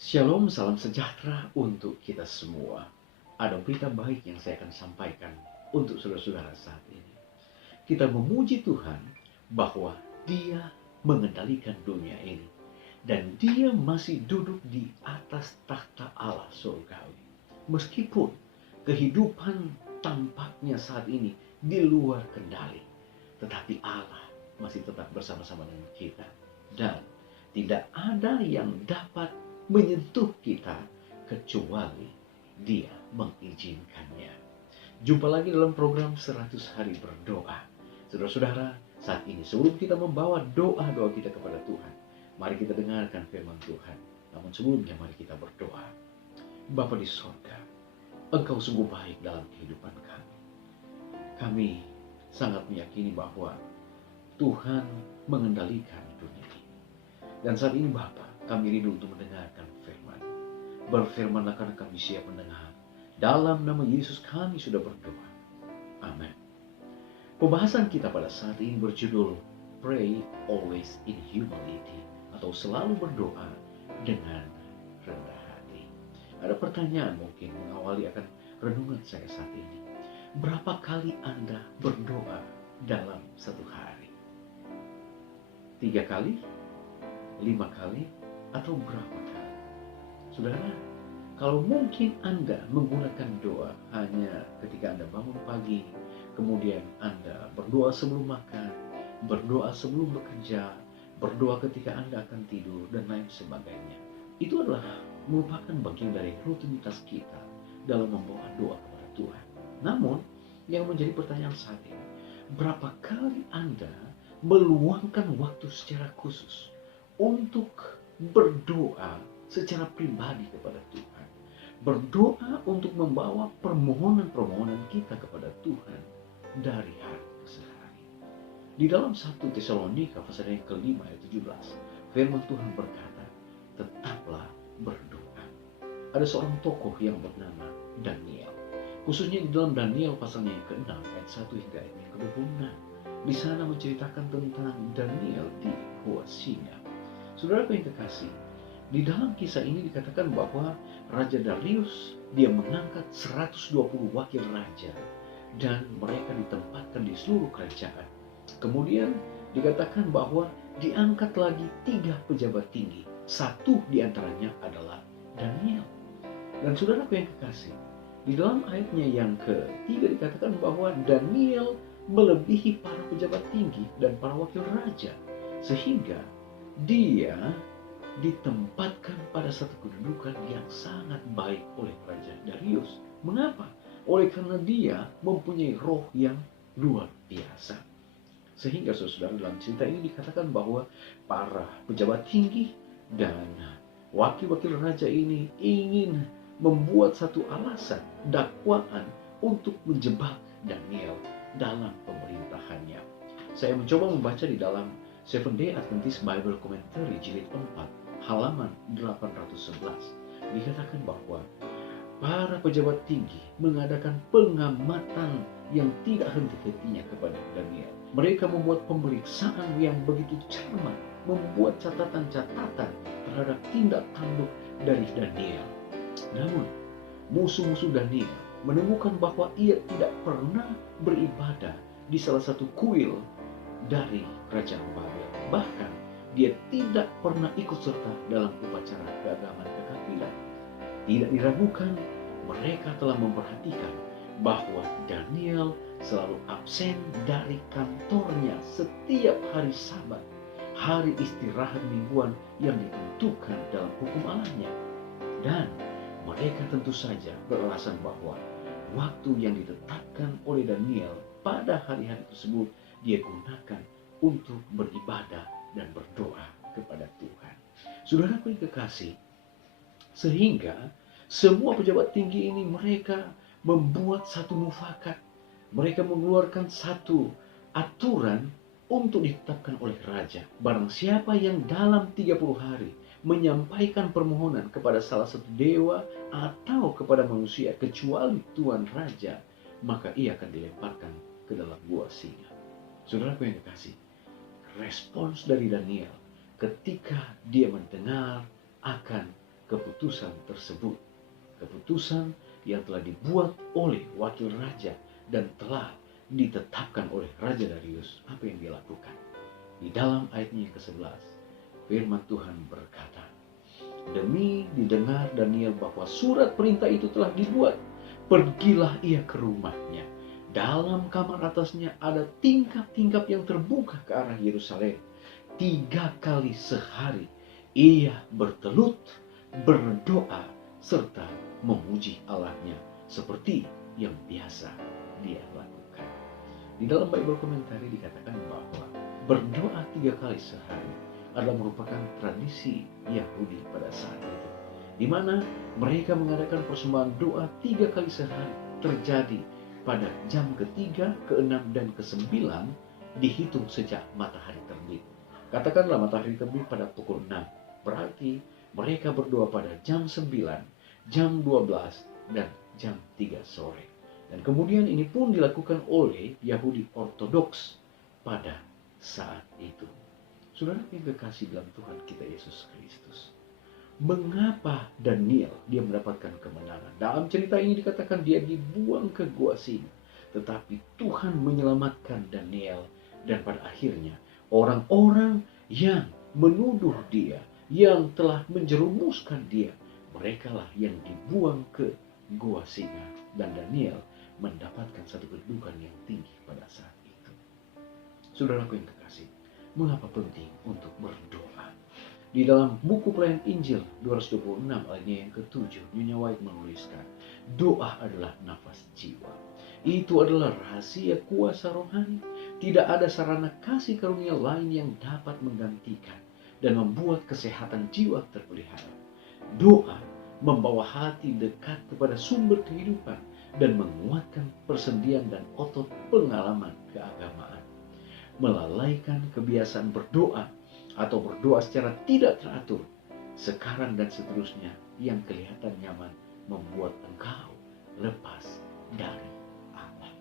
Shalom, salam sejahtera untuk kita semua. Ada berita baik yang saya akan sampaikan untuk saudara-saudara saat ini. Kita memuji Tuhan bahwa Dia mengendalikan dunia ini. Dan Dia masih duduk di atas tahta Allah surgawi. Meskipun kehidupan tampaknya saat ini di luar kendali, tetapi Allah masih tetap bersama-sama dengan kita. Dan tidak ada yang dapat menyentuh kita kecuali Dia mengizinkannya. Jumpa lagi dalam program 100 hari berdoa. Saudara-saudara, saat ini sebelum kita membawa doa-doa kita kepada Tuhan, mari kita dengarkan firman Tuhan. Namun sebelumnya mari kita berdoa. Bapa di sorga, Engkau sungguh baik dalam kehidupan kami. Kami sangat meyakini bahwa Tuhan mengendalikan dunia ini. Dan saat ini Bapa, kami rindu untuk mendengarkan firman. Berfirmanlah karena kami siap mendengar. Dalam nama Yesus kami sudah berdoa. Amin. Pembahasan kita pada saat ini berjudul Pray Always in Humility, atau selalu berdoa dengan rendah hati. Ada pertanyaan mungkin mengawali akan renungan saya saat ini. Berapa kali Anda berdoa dalam satu hari? 3 kali? 5 kali? Atau berapa kali? Saudara, kalau mungkin Anda menggunakan doa hanya ketika Anda bangun pagi, kemudian Anda berdoa sebelum makan, berdoa sebelum bekerja, berdoa ketika Anda akan tidur, dan lain sebagainya. Itu adalah merupakan bagian dari rutinitas kita dalam membawa doa kepada Tuhan. Namun, yang menjadi pertanyaan saat ini, berapa kali Anda meluangkan waktu secara khusus untuk berdoa secara pribadi kepada Tuhan? Berdoa untuk membawa permohonan-permohonan kita kepada Tuhan dari hari ke hari. Di dalam 1 Tesalonika pasal yang ke-5 ayat 17, firman Tuhan berkata, tetaplah berdoa. Ada seorang tokoh yang bernama Daniel. Khususnya di dalam Daniel pasal yang ke-6 ayat 1 hingga ayat yang ke-26. Di sana menceritakan tentang Daniel di gua singa. Saudara yang kekasih, di dalam kisah ini dikatakan bahwa Raja Darius dia mengangkat 120 wakil raja dan mereka ditempatkan di seluruh kerajaan. Kemudian dikatakan bahwa diangkat lagi 3 pejabat tinggi. Satu di antaranya adalah Daniel. Dan saudaraku yang kekasih, di dalam ayatnya yang ketiga dikatakan bahwa Daniel melebihi para pejabat tinggi dan para wakil raja, sehingga dia ditempatkan pada satu kedudukan yang sangat baik oleh Raja Darius. Mengapa? Oleh karena dia mempunyai roh yang luar biasa. Sehingga saudara, dalam cerita ini dikatakan bahwa para pejabat tinggi dan wakil-wakil raja ini ingin membuat satu alasan, dakwaan untuk menjebak Daniel dalam pemerintahannya. Saya mencoba membaca di dalam Seventh-day Adventist Bible Commentary jilid 4 halaman 811. Dikatakan bahwa para pejabat tinggi mengadakan pengamatan yang tidak henti-hentinya kepada Daniel. Mereka membuat pemeriksaan yang begitu cermat, membuat catatan-catatan terhadap tindak tanduk dari Daniel. Namun, musuh-musuh Daniel menemukan bahwa ia tidak pernah beribadah di salah satu kuil dari kerajaan Babel. Bahkan dia tidak pernah ikut serta dalam upacara keagamaan kekafiran. Tidak diragukan, mereka telah memperhatikan bahwa Daniel selalu absen dari kantornya setiap hari Sabat, hari istirahat mingguan yang ditentukan dalam hukum Allahnya. Dan mereka tentu saja beralasan bahwa waktu yang ditetapkan oleh Daniel pada hari-hari tersebut dia gunakan untuk beribadah dan berdoa kepada Tuhan. Saudaraku yang kekasih, sehingga semua pejabat tinggi ini mereka membuat satu mufakat. Mereka mengeluarkan satu aturan untuk ditetapkan oleh raja. Barang siapa yang dalam 30 hari menyampaikan permohonan kepada salah satu dewa atau kepada manusia kecuali Tuan Raja, maka ia akan dilemparkan ke dalam gua singa. Saudaraku yang kekasih, respons dari Daniel ketika dia mendengar akan keputusan tersebut. Keputusan yang telah dibuat oleh wakil raja dan telah ditetapkan oleh Raja Darius. Apa yang dia lakukan? Di dalam ayatnya yang ke-11, firman Tuhan berkata, demi didengar Daniel bahwa surat perintah itu telah dibuat, pergilah ia ke rumahnya. Dalam kamar atasnya ada tingkap-tingkap yang terbuka ke arah Yerusalem. 3 kali sehari ia bertelut, berdoa, serta memuji Allahnya seperti yang biasa dia lakukan. Di dalam Bible Commentary dikatakan bahwa berdoa 3 kali sehari adalah merupakan tradisi Yahudi pada saat itu, di mana mereka mengadakan persembahan doa 3 kali sehari, terjadi pada jam ke-3, ke-6, dan ke-9 dihitung sejak matahari terbit. Katakanlah matahari terbit pada pukul 6, berarti mereka berdoa pada jam 9, jam 12, dan jam 3 sore. Dan kemudian ini pun dilakukan oleh Yahudi Ortodoks pada saat itu. Saudara yang kekasih dalam Tuhan kita Yesus Kristus, mengapa Daniel dia mendapatkan kemenangan? Dalam cerita ini dikatakan dia dibuang ke gua Singa, tetapi Tuhan menyelamatkan Daniel, dan pada akhirnya orang-orang yang menuduh dia, yang telah menjerumuskan dia, merekalah yang dibuang ke gua Singa, dan Daniel mendapatkan satu kedudukan yang tinggi pada saat itu. Saudaraku yang kekasih, mengapa penting untuk berdoa? Di dalam buku Pelayan Injil 226 ayatnya yang ke-7, Nyonya White menuliskan, doa adalah nafas jiwa. Itu adalah rahasia kuasa rohani. Tidak ada sarana kasih karunia lain yang dapat menggantikan dan membuat kesehatan jiwa terpelihara. Doa membawa hati dekat kepada sumber kehidupan dan menguatkan persendian dan otot pengalaman keagamaan. Melalaikan kebiasaan berdoa atau berdoa secara tidak teratur, sekarang dan seterusnya yang kelihatan nyaman, membuat engkau lepas dari Allah.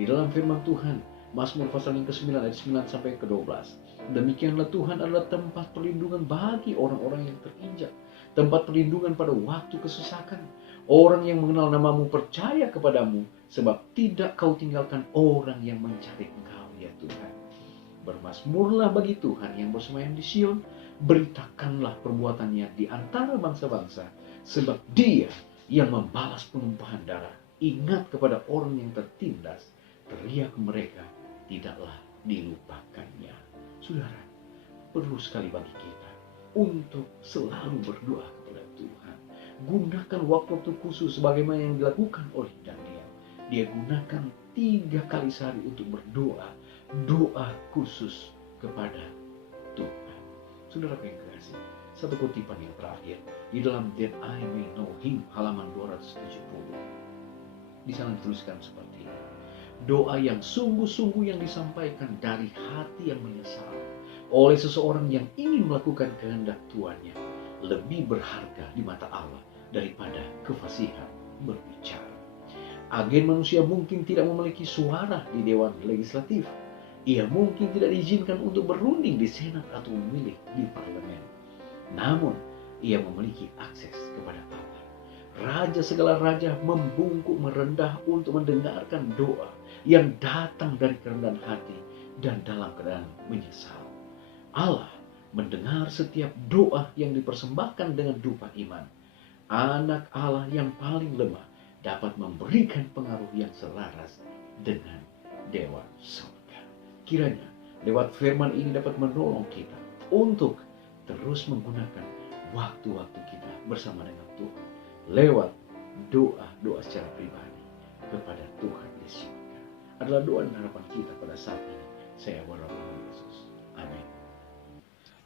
Di dalam firman Tuhan, Mazmur pasal yang ke-9 ayat 9 sampai ke-12, demikianlah Tuhan adalah tempat perlindungan bagi orang-orang yang terinjak, tempat perlindungan pada waktu kesesakan. Orang yang mengenal namamu percaya kepadamu, sebab tidak kau tinggalkan orang yang mencari engkau, ya Tuhan. Bermazmurlah bagi Tuhan yang bersemayam di Sion, beritakanlah perbuatannya di antara bangsa-bangsa, sebab dia yang membalas penumpahan darah. Ingat kepada orang yang tertindas, teriak mereka, tidaklah dilupakannya. Saudara, perlu sekali bagi kita untuk selalu berdoa kepada Tuhan. Gunakan waktu khusus sebagaimana yang dilakukan oleh Daniel. Dia gunakan 3 kali sehari untuk berdoa, doa khusus kepada Tuhan. Saudara yang kekasih, satu kutipan yang terakhir di dalam That I May Know Him halaman 270. Di sana dituliskan seperti ini. Doa yang sungguh-sungguh yang disampaikan dari hati yang menyesal oleh seseorang yang ingin melakukan kehendak Tuannya lebih berharga di mata Allah daripada kefasihan berbicara. Agen manusia mungkin tidak memiliki suara di Dewan Legislatif. Ia mungkin tidak diizinkan untuk berunding di Senat atau memilih di Parlemen. Namun, ia memiliki akses kepada Allah. Raja segala raja membungkuk merendah untuk mendengarkan doa yang datang dari kerendahan hati dan dalam keadaan menyesal. Allah mendengar setiap doa yang dipersembahkan dengan dupa iman. Anak Allah yang paling lemah dapat memberikan pengaruh yang selaras dengan Dewan Sorga. Kiranya lewat firman ini dapat menolong kita untuk terus menggunakan waktu-waktu kita bersama dengan Tuhan lewat doa-doa secara pribadi kepada Tuhan di surga. Adalah doa dan harapan kita pada saat ini. Saya berdoa kepada Yesus. Amin.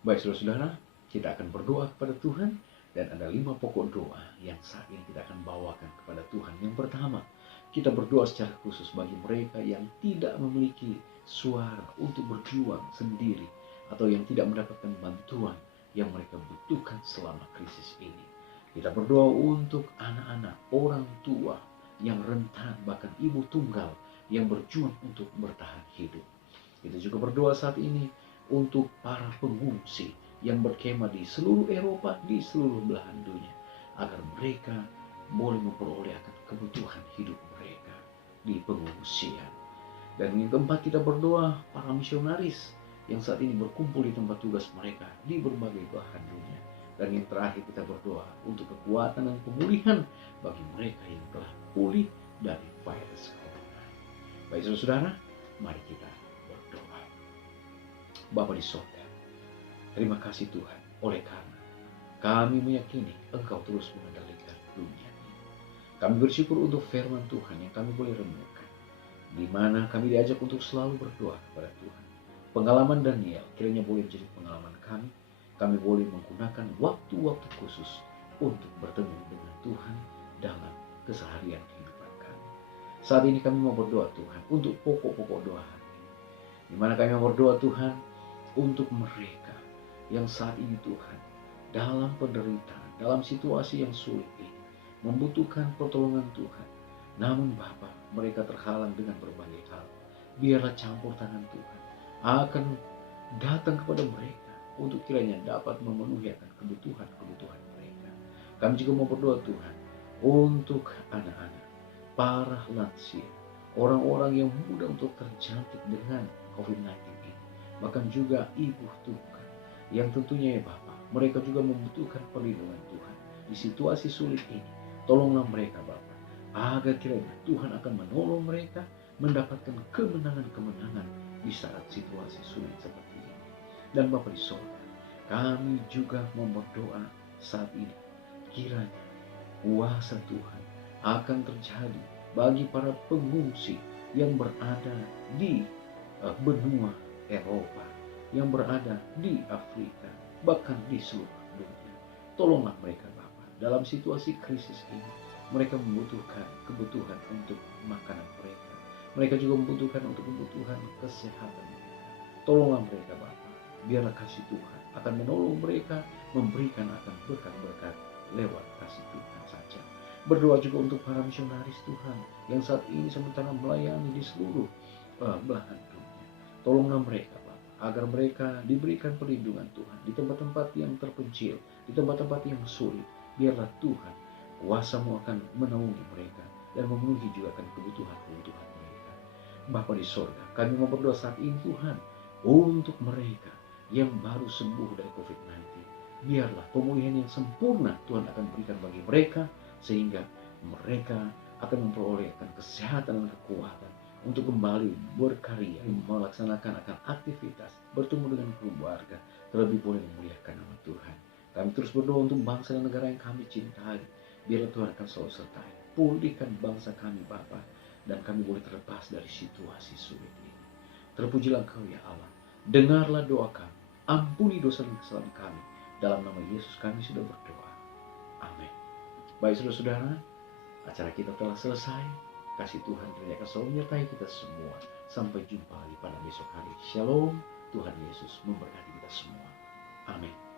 Baik saudara-saudara, kita akan berdoa kepada Tuhan dan ada 5 pokok doa yang saat ini kita akan bawakan kepada Tuhan. Yang pertama, kita berdoa secara khusus bagi mereka yang tidak memiliki suara untuk berjuang sendiri atau yang tidak mendapatkan bantuan yang mereka butuhkan selama krisis ini. Kita berdoa untuk anak-anak, orang tua yang rentan, bahkan ibu tunggal yang berjuang untuk bertahan hidup. Kita juga berdoa saat ini untuk para pengungsi yang berkemah di seluruh Eropa, di seluruh belahan dunia, agar mereka boleh memperoleh akan kebutuhan hidup mereka di pengungsian. Dan yang keempat, kita berdoa para misionaris yang saat ini berkumpul di tempat tugas mereka di berbagai belahan dunia. Dan yang terakhir, kita berdoa untuk kekuatan dan pemulihan bagi mereka yang telah pulih dari virus corona. Baik saudara, mari kita berdoa. Bapa di sorga, terima kasih Tuhan, oleh karena kami meyakini Engkau terus mengendalikan dunia ini. Kami bersyukur untuk firman Tuhan yang kami boleh renungkan, di mana kami diajak untuk selalu berdoa kepada Tuhan. Pengalaman Daniel kiranya boleh menjadi pengalaman kami. Kami boleh menggunakan waktu-waktu khusus untuk bertemu dengan Tuhan dalam keseharian kehidupan kami. Saat ini kami mau berdoa Tuhan untuk pokok-pokok doa hari ini, di mana kami mau berdoa Tuhan untuk mereka yang saat ini Tuhan dalam penderitaan, dalam situasi yang sulit ini, membutuhkan pertolongan Tuhan. Namun Bapa, mereka terhalang dengan berbagai hal. Biarlah campur tangan Tuhan akan datang kepada mereka untuk kiranya dapat memenuhi akan kebutuhan-kebutuhan mereka. Kami juga mau berdoa Tuhan untuk anak-anak, para lansia, orang-orang yang mudah untuk terjangkit dengan COVID-19 ini. Bahkan juga ibu Tuhan yang tentunya ya Bapak, mereka juga membutuhkan perlindungan Tuhan di situasi sulit ini. Tolonglah mereka Bapak, agar kiranya Tuhan akan menolong mereka mendapatkan kemenangan-kemenangan di saat situasi sulit seperti ini. Dan Bapa di sorga, kami juga mau berdoa saat ini, kiranya kuasa Tuhan akan terjadi bagi para pengungsi yang berada di benua Eropa, yang berada di Afrika, bahkan di seluruh dunia. Tolonglah mereka Bapa, dalam situasi krisis ini, mereka membutuhkan kebutuhan untuk makanan mereka. Mereka juga membutuhkan untuk kebutuhan kesehatan mereka. Tolonglah mereka Bapa. Biarlah kasih Tuhan akan menolong mereka, memberikan akan berkat-berkat lewat kasih Tuhan saja. Berdoa juga untuk para misionaris Tuhan yang saat ini sementara melayani di seluruh belahan dunia. Tolonglah mereka Bapak, agar mereka diberikan perlindungan Tuhan di tempat-tempat yang terpencil, di tempat-tempat yang sulit. Biarlah Tuhan kuasa-Mu akan menaungi mereka dan memenuhi juga akan kebutuhan-kebutuhan mereka. Bapa di sorga, kami mau berdoa saat ini Tuhan untuk mereka yang baru sembuh dari COVID-19. Biarlah pemulihan yang sempurna Tuhan akan berikan bagi mereka, sehingga mereka akan memperolehkan kesehatan dan kekuatan untuk kembali berkarya, melaksanakan akan aktivitas, bertemu dengan keluarga, terlebih boleh memuliakan nama Tuhan. Kami terus berdoa untuk bangsa dan negara yang kami cintai. Biarlah Tuhan akan selalu sertai. Pulihkan bangsa kami Bapa, dan kami boleh terlepas dari situasi sulit ini. Terpujilah Engkau ya Allah. Dengarlah doa kami. Ampuni dosa dan kesalahan kami. Dalam nama Yesus kami sudah berdoa. Amin. Baik saudara-saudara, acara kita telah selesai. Kasih Tuhan kiranya akan selalu menyertai kita semua. Sampai jumpa lagi pada besok hari. Shalom. Tuhan Yesus memberkati kita semua. Amin.